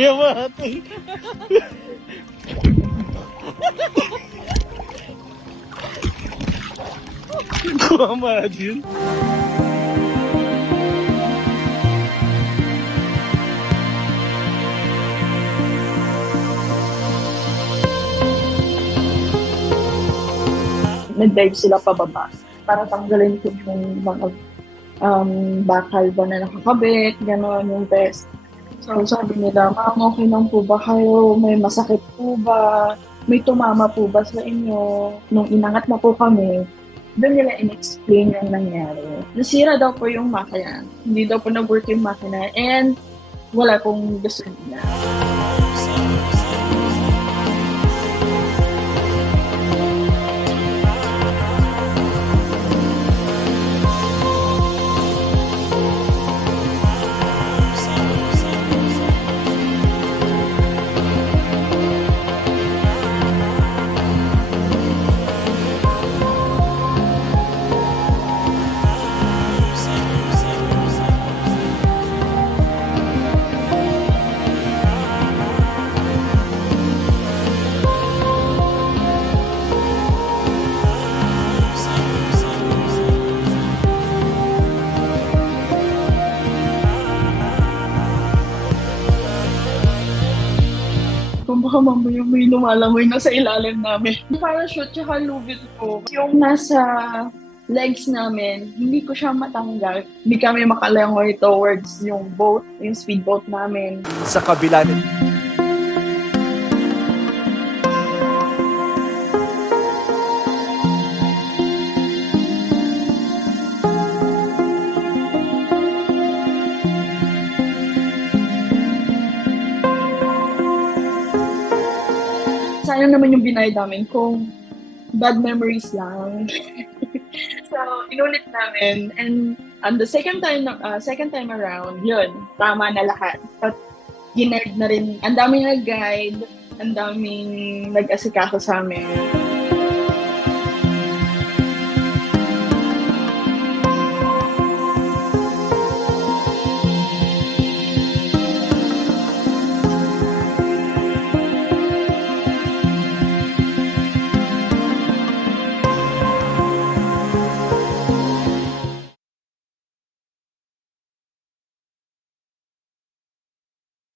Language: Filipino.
Yamate. Kuha din. Nag-dive sila pababa para tanggalin ko yung mga bakal ba na nakakabit, gano'n yung vest. So sabi nila, ma'am, okay lang po ba kayo? May masakit po ba? May tumama po ba sa inyo? Nung inangat na po kami, doon nila in-explain yung nangyari. Nasira daw po yung makina. Hindi daw po nag-work yung makina and wala pong gasolina. Kung baka mamaya may lumalangoy na sa ilalim namin. Parachute tsaka lubid ko. Yung nasa legs namin, hindi ko siya matanggal. Hindi kami makalangoy towards yung boat, yung speedboat namin. Sa kabila nito. Sayang naman yung binayad namin kung bad memories lang. So, inulit namin. And on the second time around, yun, tama na lahat. But ginard na rin, ang daming nag-guide, ang daming nag-asikaso sa amin.